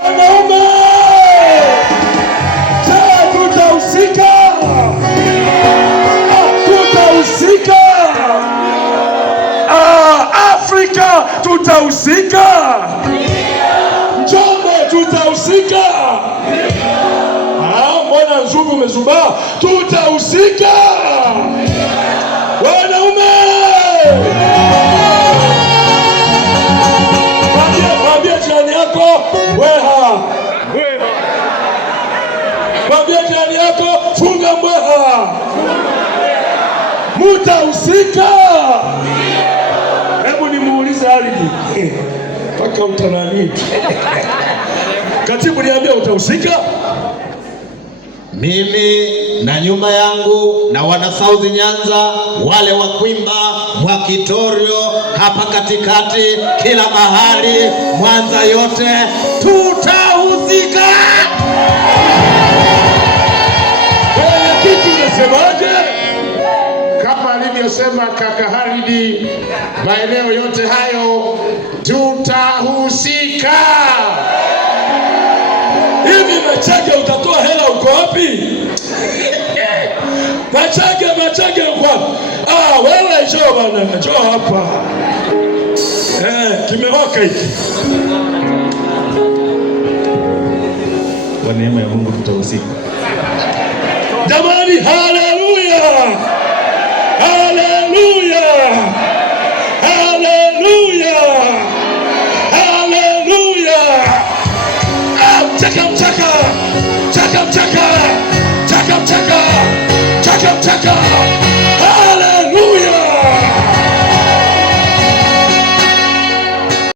Wanaume, je, tutahusika? Tutahusika. Afrika tutahusika. Njombe tutahusika. Mbona Nzugu umezubaa? Tutahusika. Wanaume, mwambie jirani yako mbweha. Mwambie jirani yako funga mbweha. Mutahusika. Hebu nimuulize Ardhi mpaka utanani. Katibu, niambia, utahusika? Mimi na nyuma yangu na wana South Nyanza, wale wa Kwimba, Mwakitorio, hapa katikati, kila mahali, Mwanza yote, tutahusika. Kitu unasemaje? Kama alivyosema kaka Haridi, maeneo yote hayo tutahusika. Hivi Machage utatoa hela uko wapi? Machage uko wapi? Wewe njoo bana, njoo hapa. Kimewaka hiki. Kwa neema ya Mungu tutahusika. Jamani, haleluya! Haleluya!